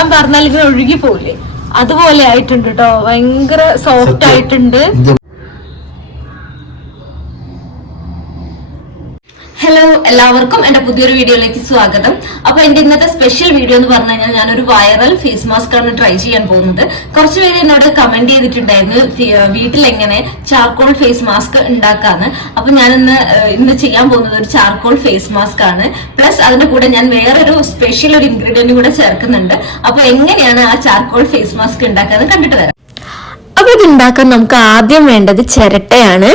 വെള്ളം പറഞ്ഞാൽ ഇങ്ങനെ ഒഴുകി പോവില്ലേ, അതുപോലെ ആയിട്ടുണ്ട് കേട്ടോ. ഭയങ്കര സോഫ്റ്റ് ആയിട്ടുണ്ട്. ഹലോ, എല്ലാവർക്കും എന്റെ പുതിയൊരു വീഡിയോയിലേക്ക് സ്വാഗതം. അപ്പൊ എന്റെ ഇന്നത്തെ സ്പെഷ്യൽ വീഡിയോ എന്ന് പറഞ്ഞു കഴിഞ്ഞാൽ ഞാനൊരു വൈറൽ ഫേസ് മാസ്ക് ആണ് ട്രൈ ചെയ്യാൻ പോകുന്നത്. കുറച്ച് പേര് എന്നോട് കമന്റ് ചെയ്തിട്ടുണ്ടായിരുന്നു വീട്ടിൽ എങ്ങനെ ചാർക്കോൾ ഫേസ് മാസ്ക് ഉണ്ടാക്കാന്ന്. അപ്പൊ ഞാൻ ഇന്ന് ചെയ്യാൻ പോകുന്നത് ഒരു ചാർക്കോൾ ഫേസ് മാസ്ക് ആണ്. പ്ലസ് അതിന്റെ കൂടെ ഞാൻ വേറൊരു സ്പെഷ്യൽ ഒരു ഇൻഗ്രീഡിയന്റ് കൂടെ ചേർക്കുന്നുണ്ട്. അപ്പൊ എങ്ങനെയാണ് ആ ചാർക്കോൾ ഫേസ് മാസ്ക് ഉണ്ടാക്കാന്ന് കണ്ടിട്ട് വരാം. അപ്പൊ ഇതുണ്ടാക്കാൻ നമുക്ക് ആദ്യം വേണ്ടത് ചിരട്ടയാണ്.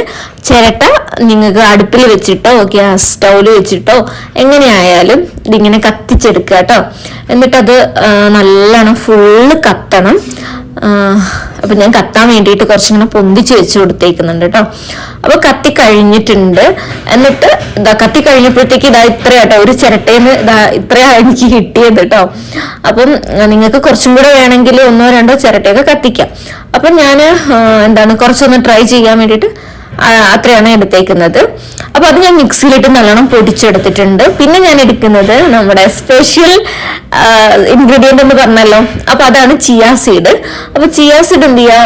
ചിരട്ട നിങ്ങൾക്ക് അടുപ്പിൽ വെച്ചിട്ടോ ഗ്യാസ് സ്റ്റൗവിൽ വെച്ചിട്ടോ എങ്ങനെയായാലും ഇതിങ്ങനെ കത്തിച്ചെടുക്കുക കേട്ടോ. എന്നിട്ടത് നല്ലോണം ഫുള്ള് കത്തണം. അപ്പൊ ഞാൻ കത്താൻ വേണ്ടിയിട്ട് കുറച്ചിങ്ങനെ പൊന്തിച്ച് വെച്ച് കൊടുത്തേക്കുന്നുണ്ട് കേട്ടോ. അപ്പൊ കത്തി കഴിഞ്ഞിട്ടുണ്ട്. എന്നിട്ട് ഇതാ കത്തി കഴിഞ്ഞപ്പോഴത്തേക്ക് ഇതാ ഇത്രയാട്ടോ, ഒരു ചിരട്ടേന്ന് ഇതാ ഇത്രയാണ് എനിക്ക് കിട്ടിയത് കേട്ടോ. അപ്പം നിങ്ങൾക്ക് കുറച്ചും കൂടെ വേണമെങ്കിൽ 1-2 ചിരട്ടയൊക്കെ കത്തിക്കാം. അപ്പൊ ഞാൻ കുറച്ചൊന്ന് ട്രൈ ചെയ്യാൻ വേണ്ടിയിട്ട് അത്രയാണ് എടുത്തേക്കുന്നത്. അപ്പൊ അത് ഞാൻ മിക്സിയിലിട്ട് നല്ലോണം പൊടിച്ചെടുത്തിട്ടുണ്ട്. പിന്നെ ഞാൻ എടുക്കുന്നത് നമ്മുടെ സ്പെഷ്യൽ ഇൻഗ്രീഡിയന്റ് എന്ന് പറഞ്ഞല്ലോ, അപ്പൊ അതാണ് ചിയാ സീഡ്. അപ്പൊ ചിയാ സീഡ് എന്ത് ചെയ്യാ,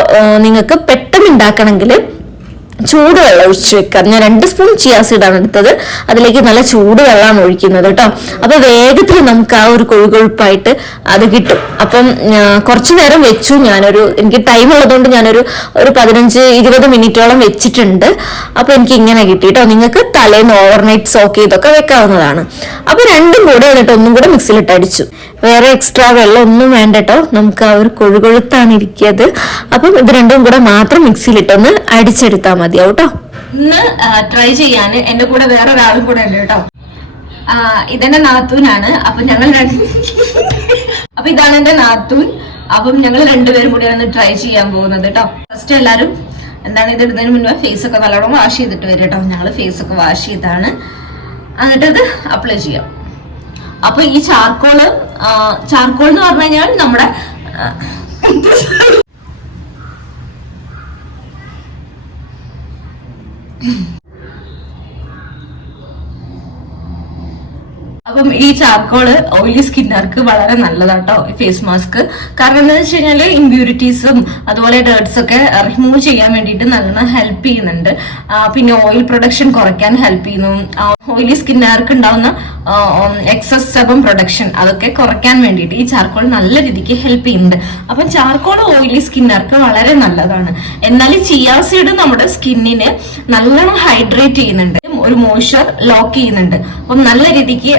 നിങ്ങൾക്ക് പെട്ടെന്ന് ഉണ്ടാക്കണമെങ്കിൽ ചൂടുവെള്ളം ഒഴിച്ചു വെക്കാം. ഞാൻ 2 സ്പൂൺ ചിയാ സീഡാണ് എടുത്തത്. അതിലേക്ക് നല്ല ചൂടുവെള്ളമാണ് ഒഴിക്കുന്നത് കേട്ടോ. അപ്പൊ വേഗത്തിൽ നമുക്ക് ആ ഒരു കൊഴുകൊഴുപ്പായിട്ട് അത് കിട്ടും. അപ്പം കുറച്ചു നേരം വെച്ചു. എനിക്ക് ടൈം ഉള്ളതുകൊണ്ട് ഞാനൊരു 15-20 മിനിറ്റോളം വെച്ചിട്ടുണ്ട്. അപ്പൊ എനിക്ക് ഇങ്ങനെ കിട്ടി കേട്ടോ. നിങ്ങൾക്ക് തലേന്ന് ഓവർനൈറ്റ് സോക്ക് ചെയ്തൊക്കെ വെക്കാവുന്നതാണ്. അപ്പൊ രണ്ടും കൂടെ എന്നിട്ട് ഒന്നും കൂടെ മിക്സിയിലിട്ട് അടിച്ചു. വേറെ എക്സ്ട്രാ വെള്ളം ഒന്നും വേണ്ട കേട്ടോ. നമുക്ക് ആ ഒരു കൊഴുകൊഴുത്താണ് ഇരിക്കുന്നത്. അപ്പം ഇത് രണ്ടും കൂടെ മാത്രം മിക്സിയിലിട്ടൊന്ന് അടിച്ചെടുത്താൽ മതിയാവും കേട്ടോ. ഇന്ന് ട്രൈ ചെയ്യാൻ എന്റെ കൂടെ വേറെ ഒരാളും കൂടെ ഉണ്ട് കേട്ടോ. ഇതെന്റെ നാത്തൂനാണ്. അപ്പൊ ഇതാണ് എന്റെ നാത്തൂൻ. അപ്പം ഞങ്ങൾ രണ്ടുപേരും കൂടിയാണ് ട്രൈ ചെയ്യാൻ പോകുന്നത് കേട്ടോ. ഫസ്റ്റ് എല്ലാരും ഇത് ഇടുന്നതിന് മുന്നേ ഫേസ് ഒക്കെ നല്ലോണം വാഷ് ചെയ്തിട്ട് വരും കേട്ടോ. ഞങ്ങള് ഫേസ് ഒക്കെ വാഷ് ചെയ്താണ് എന്നിട്ടത് അപ്ലൈ ചെയ്യാം. അപ്പൊ ഈ ചാർക്കോൾ എന്ന് പറഞ്ഞു കഴിഞ്ഞാൽ നമ്മുടെ അപ്പം ഈ ചാർക്കോള് ഓയിലി സ്കിന്നർക്ക് വളരെ നല്ലതാട്ടോ ഈ ഫേസ് മാസ്ക്. കാരണം എന്താ വെച്ച് കഴിഞ്ഞാല് ഇമ്പ്യൂരിറ്റീസും അതുപോലെ ഡേർട്സ് ഒക്കെ റിമൂവ് ചെയ്യാൻ വേണ്ടിയിട്ട് നല്ലോണം ഹെൽപ്പ് ചെയ്യുന്നുണ്ട്. പിന്നെ ഓയിൽ പ്രൊഡക്ഷൻ കുറയ്ക്കാൻ ഹെൽപ്പ് ചെയ്യുന്നു. ഓയിലി സ്കിന്നുകാർക്ക് ഉണ്ടാവുന്ന എക്സസ് സെബം പ്രൊഡക്ഷൻ അതൊക്കെ കുറയ്ക്കാൻ വേണ്ടിയിട്ട് ഈ ചാർക്കോൾ നല്ല രീതിക്ക് ഹെൽപ്പ് ചെയ്യുന്നുണ്ട്. അപ്പം ചാർക്കോൾ ഓയിലി സ്കിന്നുകാർക്ക് വളരെ നല്ലതാണ്. എന്നാൽ ചിയാ സീഡ് നമ്മുടെ സ്കിന്നിന് നല്ലോണം ഹൈഡ്രേറ്റ് ചെയ്യുന്നുണ്ട്, ഒരു മോയ്സ്ചർ ലോക്ക് ചെയ്യുന്നുണ്ട്. അപ്പം നല്ല രീതിക്ക്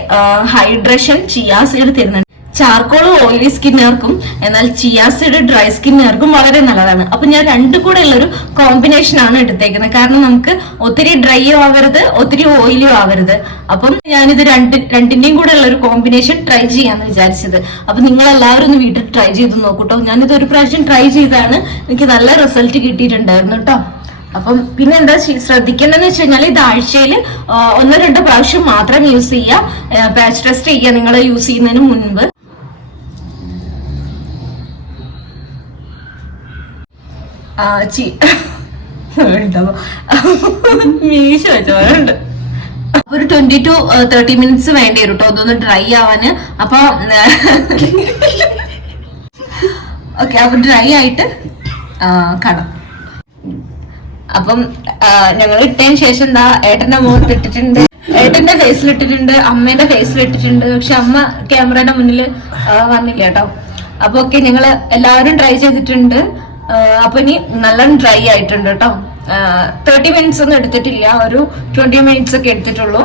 ഹൈഡ്രേഷൻ ചിയാ സീഡ് തരുന്നുണ്ട്. ചാർക്കോൾ ഓയിലി സ്കിന്നുകാർക്കും എന്നാൽ ചിയാ സീഡ് ഡ്രൈ സ്കിന്നുകാർക്കും വളരെ നല്ലതാണ്. അപ്പൊ ഞാൻ രണ്ടും കൂടെ ഉള്ളൊരു കോമ്പിനേഷൻ ആണ് എടുത്തേക്കുന്നത്. കാരണം നമുക്ക് ഒത്തിരി ഡ്രൈയും ആവരുത്, ഒത്തിരി ഓയിലും ആവരുത്. അപ്പം ഞാനിത് രണ്ടിന്റെയും കൂടെ ഉള്ള ഒരു കോമ്പിനേഷൻ ട്രൈ ചെയ്യാന്ന് വിചാരിച്ചത്. അപ്പൊ നിങ്ങൾ എല്ലാവരും ഒന്ന് വീട്ടിൽ ട്രൈ ചെയ്ത് നോക്കൂട്ടോ. ഞാനിത് ഒരു പ്രാവശ്യം ട്രൈ ചെയ്താണ്, എനിക്ക് നല്ല റിസൾട്ട് കിട്ടിയിട്ടുണ്ടായിരുന്നു കേട്ടോ. അപ്പം പിന്നെ എന്താ ശ്രദ്ധിക്കേണ്ടതെന്ന് വെച്ച് കഴിഞ്ഞാൽ ഇത് ആഴ്ചയിൽ 1-2 പ്രാവശ്യം മാത്രം യൂസ് ചെയ്യുക. പാച്ച് ടെസ്റ്റ് ചെയ്യുക നിങ്ങൾ യൂസ് ചെയ്യുന്നതിന് മുൻപ്. മീശ വെച്ചോണ്ട് ഒരു 20 to 30 മിനിറ്റ്സ് വേണ്ടി വരും കേട്ടോ അതൊന്ന് ഡ്രൈ ആവാന്. അപ്പൊ ഓക്കെ, അപ്പൊ ഡ്രൈ ആയിട്ട് കാണാം. അപ്പം ഞങ്ങൾ ഇട്ടതിന് ശേഷം എന്താ ഏട്ടന്റെ മുഖത്ത് ഇട്ടിട്ടുണ്ട്, ഏട്ടന്റെ ഫേസിലിട്ടിട്ടുണ്ട്, അമ്മേന്റെ ഫേസിലിട്ടിട്ടുണ്ട്. പക്ഷെ അമ്മ ക്യാമറയുടെ മുന്നിൽ വന്നില്ല കേട്ടോ. അപ്പൊ ഓക്കെ, ഞങ്ങള് എല്ലാവരും ട്രൈ ചെയ്തിട്ടുണ്ട്. അപ്പൊ ഇനി നല്ല ഡ്രൈ ആയിട്ടുണ്ട് കേട്ടോ. 30 മിനിറ്റ്സ് ഒന്നും എടുത്തിട്ടില്ല, ഒരു 20 മിനിറ്റ്സ് ഒക്കെ എടുത്തിട്ടുള്ളൂ.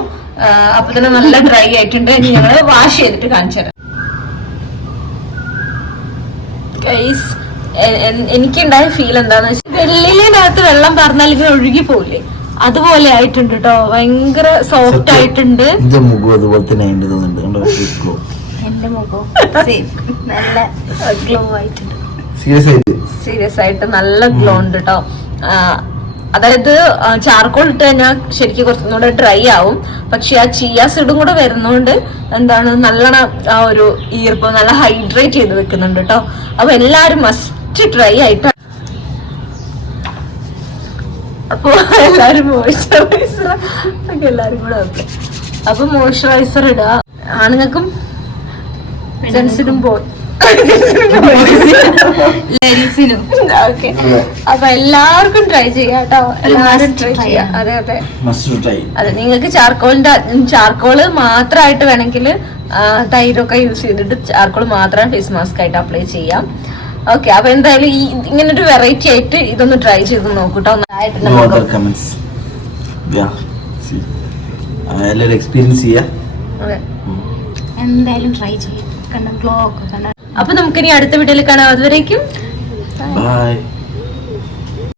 അപ്പൊ തന്നെ നല്ല ഡ്രൈ ആയിട്ടുണ്ട്. ഇനി ഞങ്ങള് വാഷ് ചെയ്തിട്ട് കാണിച്ചു തരാം. ഗൈസ്, എനിക്കുണ്ടായ ഫീൽ എന്താന്ന് വെച്ചാൽ വെള്ളിലിനകത്ത് വെള്ളം പറഞ്ഞാൽ ഇങ്ങനെ ഒഴുകി പോവില്ലേ, അതുപോലെ ആയിട്ടുണ്ട് കേട്ടോ. ഭയങ്കര സോഫ്റ്റ് ആയിട്ടുണ്ട്. എന്റെ മുഖം നല്ല ഗ്ലോ ആയിട്ടുണ്ട്. സീരിയസ് ആയിട്ട് നല്ല ഗ്ലോ ഉണ്ട് കേട്ടോ. അതായത് ചാർക്കോൾ ഇട്ട് കഴിഞ്ഞാൽ ശരിക്കും കുറച്ചുകൂടെ ഡ്രൈ ആവും. പക്ഷെ ആ ചിയാ സീഡും കൂടെ വരുന്നോണ്ട് നല്ലോണം ആ ഒരു ഈർപ്പം നല്ല ഹൈഡ്രേറ്റ് ചെയ്ത് വെക്കുന്നുണ്ട് കേട്ടോ. അപ്പൊ എല്ലാരും മസ്റ്റ് ട്രൈ ആയിട്ട്. അപ്പൊ എല്ലാരും മോയ്സ്ചറൈസർ ഒക്കെ എല്ലാരും കൂടെ വെക്കും. അപ്പൊ മോയ്സ്ചറൈസർ ഇടുക. ആണുങ്ങൾക്കും ജെൻസിനും ലേഡീസിനും. ഓക്കെ, അപ്പൊ എല്ലാവർക്കും ട്രൈ ചെയ്യാം കേട്ടോ. എല്ലാവരും ട്രൈ ചെയ്യാം. അതെ അതെ അതെ. നിങ്ങൾക്ക് ചാർക്കോള് മാത്രമായിട്ട് വേണമെങ്കിൽ തൈരൊക്കെ യൂസ് ചെയ്തിട്ട് ചാർക്കോൾ മാത്രം ഫേസ് മാസ്ക് ആയിട്ട് അപ്ലൈ ചെയ്യാം. ഓക്കെ, അപ്പൊ എന്തായാലും ഈ ഇങ്ങനൊരു വെറൈറ്റി ആയിട്ട് ഇതൊന്ന് ട്രൈ ചെയ്ത് നോക്കൂട്ടോ. എക്സ്പീരിയൻസ് ചെയ്യാം. എന്തായാലും ട്രൈ ചെയ്യാം. അപ്പൊ നമുക്കിനി അടുത്ത വീഡിയോയിൽ കാണാം. അതുവരേക്കും ബൈ.